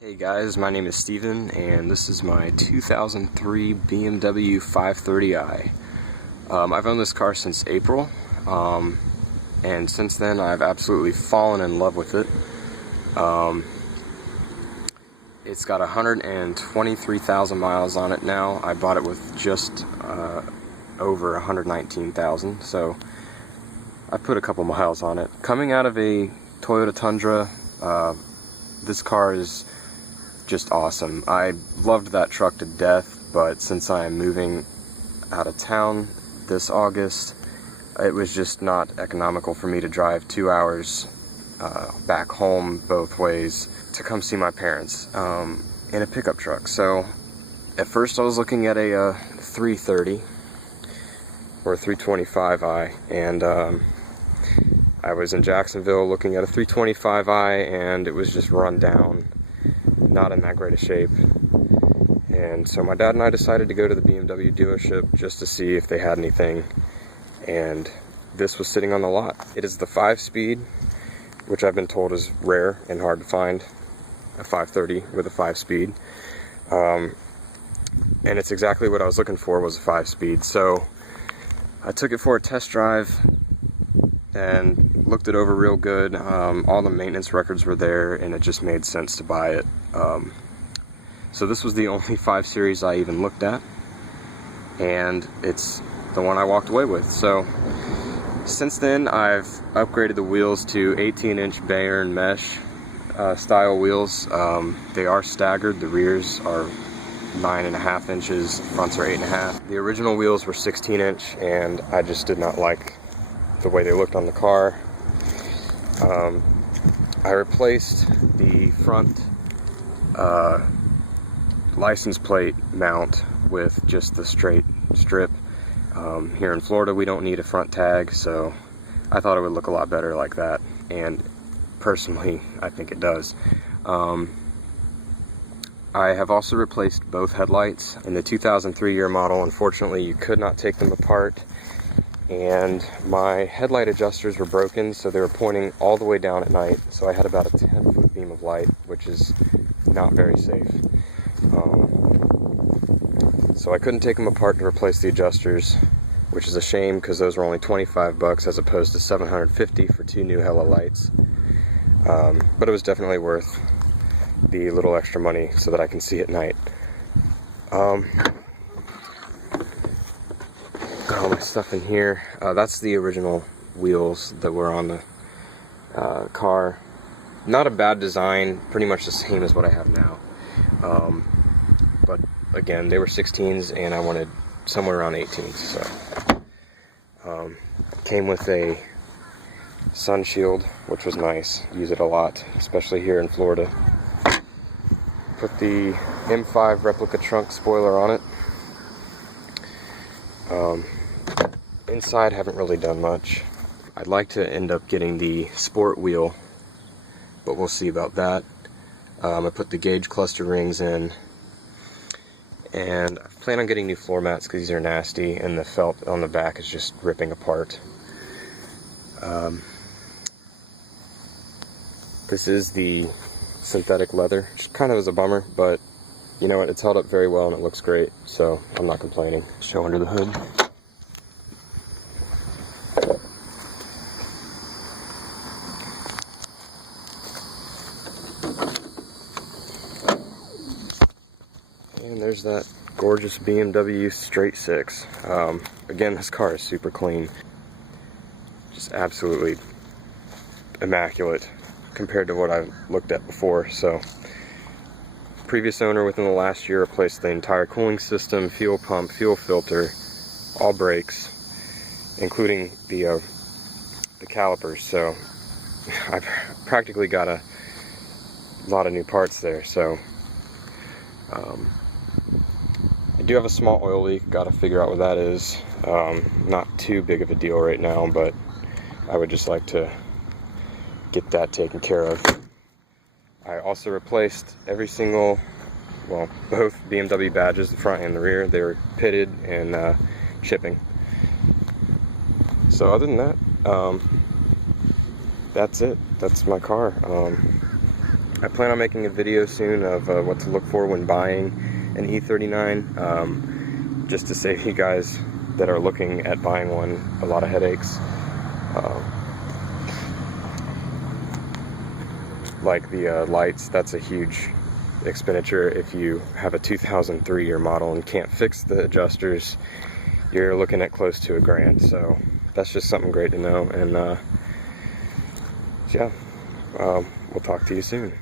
Hey guys, my name is Steven and this is my 2003 BMW 530i. I've owned this car since April, and since then I've absolutely fallen in love with it. It's got 123,000 miles on it now. I bought it with just over 119,000, so I put a couple miles on it. Coming out of a Toyota Tundra, this car is just awesome. I loved that truck to death, but since I am moving out of town this August, it was just not economical for me to drive 2 hours back home both ways to come see my parents in a pickup truck. So at first I was looking at a 330 or a 325i, and I was in Jacksonville looking at a 325i, and it was just run down, not in that great a shape. And so my dad and I decided to go to the BMW dealership just to see if they had anything, and this was sitting on the lot. It is the 5-speed, which I've been told is rare and hard to find, a 530 with a 5-speed. And it's exactly what I was looking for, was a 5-speed. So I took it for a test drive and looked it over real good. All the maintenance records were there, and it just made sense to buy it. So this was the only 5 Series I even looked at, and it's the one I walked away with. So since then I've upgraded the wheels to 18-inch Bayern mesh style wheels. They are staggered. The rears are 9.5 inches, fronts are 8.5. The original wheels were 16-inch, and I just did not like the way they looked on the car. I replaced the front license plate mount with just the straight strip. Here in Florida we don't need a front tag, so I thought it would look a lot better like that, and personally I think it does. I have also replaced both headlights. In the 2003 year model, unfortunately you could not take them apart, and my headlight adjusters were broken, so they were pointing all the way down at night, so I had about a 10-foot beam of light, which is not very safe. So I couldn't take them apart to replace the adjusters, which is a shame because those were only 25 bucks as opposed to 750 for 2 new Hella lights. But it was definitely worth the little extra money so that I can see at night. Got all my stuff in here. That's the original wheels that were on the car. Not a bad design, pretty much the same as what I have now. But again, they were 16s and I wanted somewhere around 18s, so came with a sun shield, which was nice. Use it a lot, especially here in Florida. Put the M5 replica trunk spoiler on it. Inside, haven't really done much. I'd like to end up getting the sport wheel, but we'll see about that. I put the gauge cluster rings in, and I plan on getting new floor mats because these are nasty, and the felt on the back is just ripping apart. This is the synthetic leather, which kind of is a bummer, but you know what, it's held up very well and it looks great, so I'm not complaining. Show under the hood. And there's that gorgeous BMW straight 6. Again, this car is super clean. Just absolutely immaculate compared to what I've looked at before. So, previous owner within the last year replaced the entire cooling system, fuel pump, fuel filter, all brakes, including the calipers. So I've practically got a lot of new parts there. So I do have a small oil leak, got to figure out what that is. Not too big of a deal right now, but I would just like to get that taken care of. I also replaced every single, well, both BMW badges, the front and the rear. They were pitted and chipping. So other than that, that's it. That's my car. I plan on making a video soon of what to look for when buying an E39, just to save you guys that are looking at buying one a lot of headaches. Like the lights, that's a huge expenditure. If you have a 2003 year model and can't fix the adjusters, you're looking at close to $1,000. So that's just something great to know. And yeah, we'll talk to you soon.